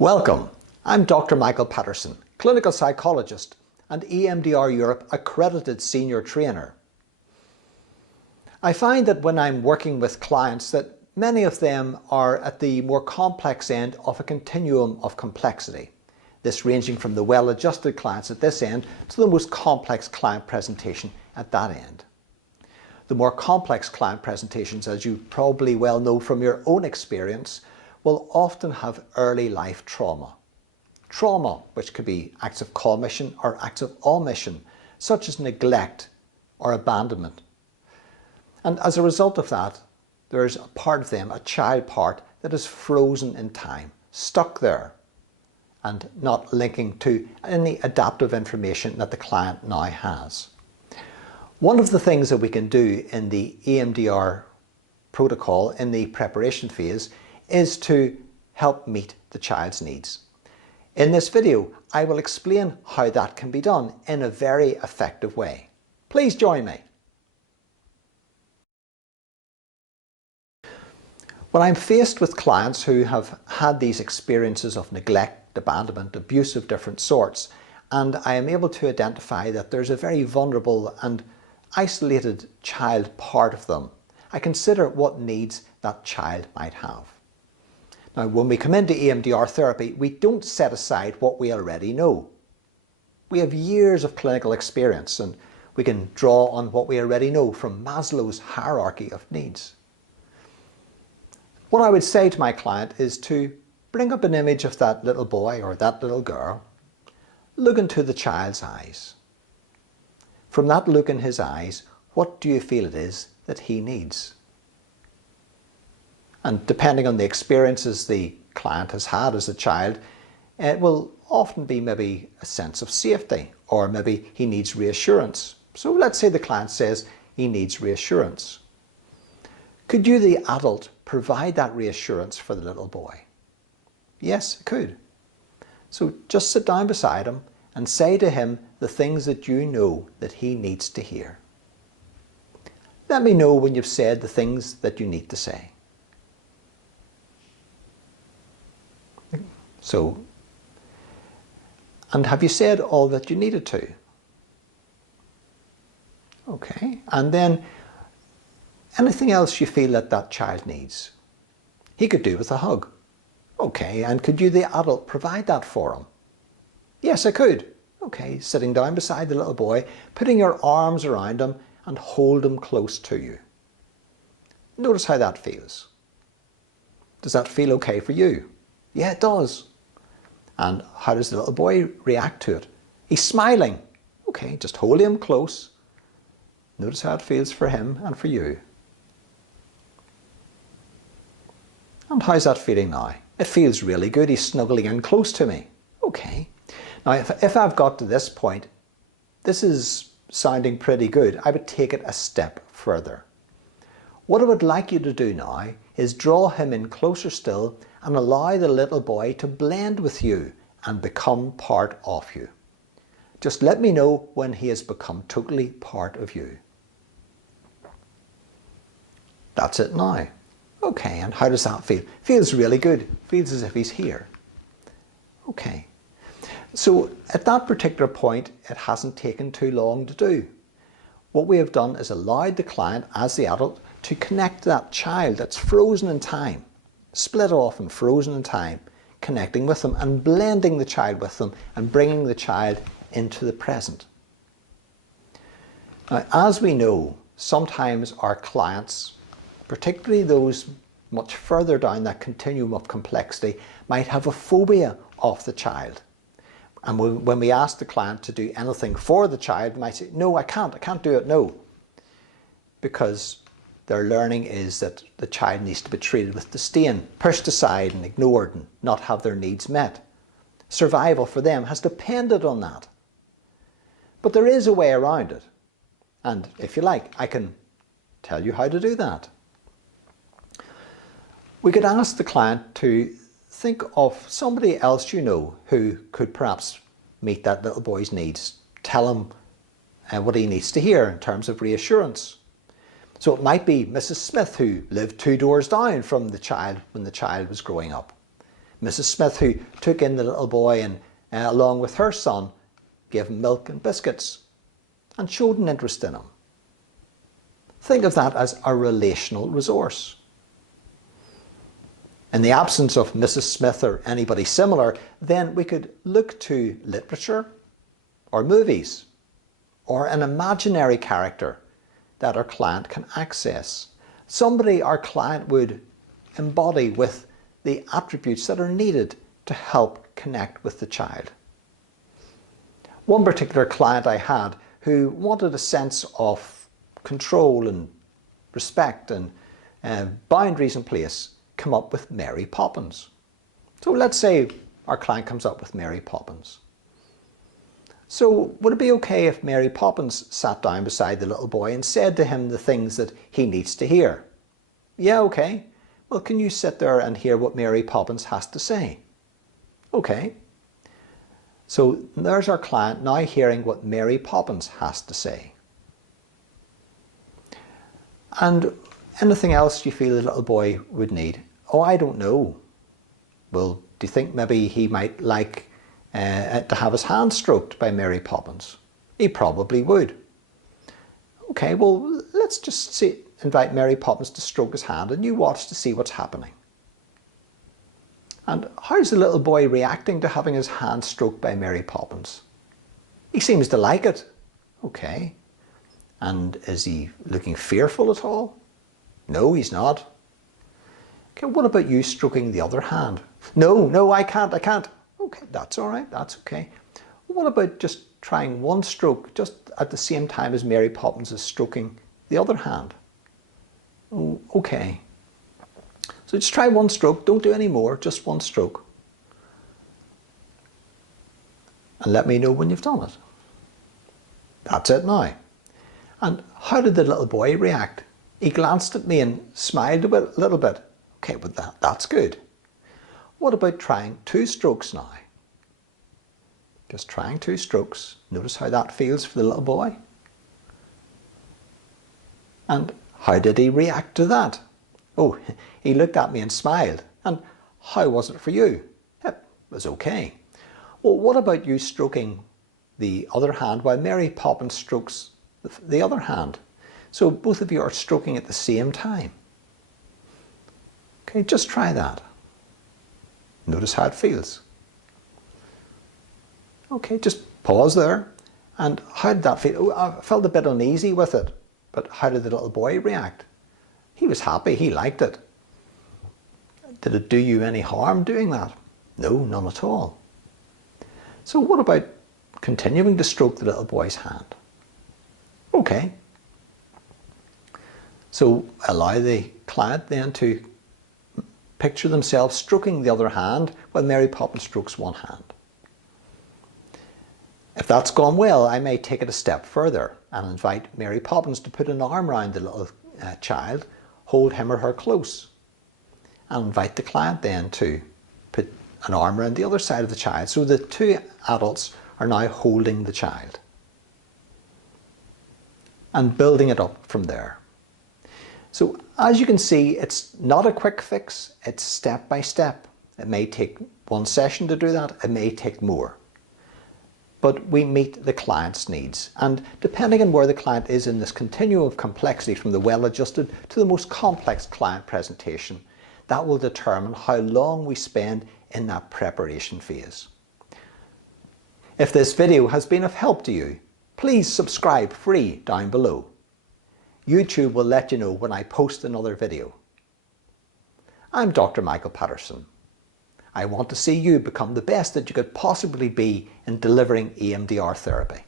Welcome, I'm Dr Michael Paterson, clinical psychologist and EMDR Europe accredited senior trainer. I find that when I'm working with clients that many of them are at the more complex end of a continuum of complexity. This ranging from the well-adjusted clients at this end to the most complex client presentation at that end. The more complex client presentations, as you probably well know from your own experience, will often have early life trauma. Trauma, which could be acts of commission or acts of omission, such as neglect or abandonment. And as a result of that, there's a part of them, a child part, that is frozen in time, stuck there, and not linking to any adaptive information that the client now has. One of the things that we can do in the EMDR protocol in the preparation phase is to help meet the child's needs. In this video, I will explain how that can be done in a very effective way. Please join me. When I'm faced with clients who have had these experiences of neglect, abandonment, abuse of different sorts, and I am able to identify that there's a very vulnerable and isolated child part of them, I consider what needs that child might have. Now, when we come into EMDR therapy, we don't set aside what we already know. We have years of clinical experience and we can draw on what we already know from Maslow's hierarchy of needs. What I would say to my client is to bring up an image of that little boy or that little girl, look into the child's eyes. From that look in his eyes, what do you feel it is that he needs? And depending on the experiences the client has had as a child, it will often be maybe a sense of safety, or maybe he needs reassurance. So let's say the client says he needs reassurance. Could you, the adult, provide that reassurance for the little boy? Yes, it could. So just sit down beside him and say to him the things that you know that he needs to hear. Let me know when you've said the things that you need to say. So, and have you said all that you needed to? Okay, and then anything else you feel that that child needs? He could do with a hug. Okay, and could you, the adult, provide that for him? Yes, I could. Okay, sitting down beside the little boy, putting your arms around him and hold him close to you. Notice how that feels. Does that feel okay for you? Yeah, it does. And how does the little boy react to it? He's smiling. Okay, just hold him close. Notice how it feels for him and for you. And how's that feeling now? It feels really good. He's snuggling in close to me. Okay. Now, if I've got to this point, this is sounding pretty good. I would take it a step further. What I would like you to do now is draw him in closer still and allow the little boy to blend with you and become part of you. Just let me know when he has become totally part of you. That's it now. Okay, and how does that feel? Feels really good. Feels as if he's here. Okay. So at that particular point, it hasn't taken too long to do. What we have done is allowed the client, as the adult, to connect that child that's frozen in time, split off and frozen in time, connecting with them and blending the child with them and bringing the child into the present. Now, as we know, sometimes our clients, particularly those much further down that continuum of complexity, might have a phobia of the child. And when we ask the client to do anything for the child, they might say, no, I can't do it, no. Because their learning is that the child needs to be treated with disdain, pushed aside and ignored and not have their needs met. Survival for them has depended on that. But there is a way around it. And if you like, I can tell you how to do that. We could ask the client to think of somebody else you know who could perhaps meet that little boy's needs. Tell him what he needs to hear in terms of reassurance. So it might be Mrs. Smith, who lived 2 doors down from the child when the child was growing up. Mrs. Smith, who took in the little boy and along with her son, gave him milk and biscuits and showed an interest in him. Think of that as a relational resource. In the absence of Mrs. Smith or anybody similar, then we could look to literature or movies or an imaginary character that our client can access. Somebody our client would embody with the attributes that are needed to help connect with the child. One particular client I had who wanted a sense of control and respect and boundaries in place come up with Mary Poppins. So let's say our client comes up with Mary Poppins. So would it be okay if Mary Poppins sat down beside the little boy and said to him the things that he needs to hear? Yeah, okay. Well, can you sit there and hear what Mary Poppins has to say? Okay. So there's our client now hearing what Mary Poppins has to say. And anything else you feel the little boy would need? Oh, I don't know. Well, do you think maybe he might like to have his hand stroked by Mary Poppins? He probably would. Okay, well, let's just invite Mary Poppins to stroke his hand and you watch to see what's happening. And how's the little boy reacting to having his hand stroked by Mary Poppins? He seems to like it. Okay. And is he looking fearful at all? No, he's not. Okay, what about you stroking the other hand? No, I can't. Okay, that's all right, that's okay. What about just trying one stroke just at the same time as Mary Poppins is stroking the other hand? Oh, okay. So just try one stroke, don't do any more, just one stroke. And let me know when you've done it. That's it now. And how did the little boy react? He glanced at me and smiled a little bit. Okay, but that's good. What about trying 2 strokes now? Just trying 2 strokes. Notice how that feels for the little boy. And how did he react to that? Oh, he looked at me and smiled. And how was it for you? It was okay. Well, what about you stroking the other hand while Mary Poppins strokes the other hand? So both of you are stroking at the same time. Okay, just try that. Notice how it feels. Okay, just pause there. And how did that feel? Oh, I felt a bit uneasy with it. But how did the little boy react? He was happy, he liked it. Did it do you any harm doing that? No, none at all. So what about continuing to stroke the little boy's hand? Okay. So allow the client then to picture themselves stroking the other hand while Mary Poppins strokes one hand. If that's gone well, I may take it a step further and invite Mary Poppins to put an arm around the little child, hold him or her close, and invite the client then to put an arm around the other side of the child so the 2 adults are now holding the child and building it up from there. So as you can see, it's not a quick fix, it's step by step. It may take 1 session to do that, it may take more. But we meet the client's needs. And depending on where the client is in this continuum of complexity from the well-adjusted to the most complex client presentation, that will determine how long we spend in that preparation phase. If this video has been of help to you, please subscribe free down below. YouTube will let you know when I post another video. I'm Dr. Michael Paterson. I want to see you become the best that you could possibly be in delivering EMDR therapy.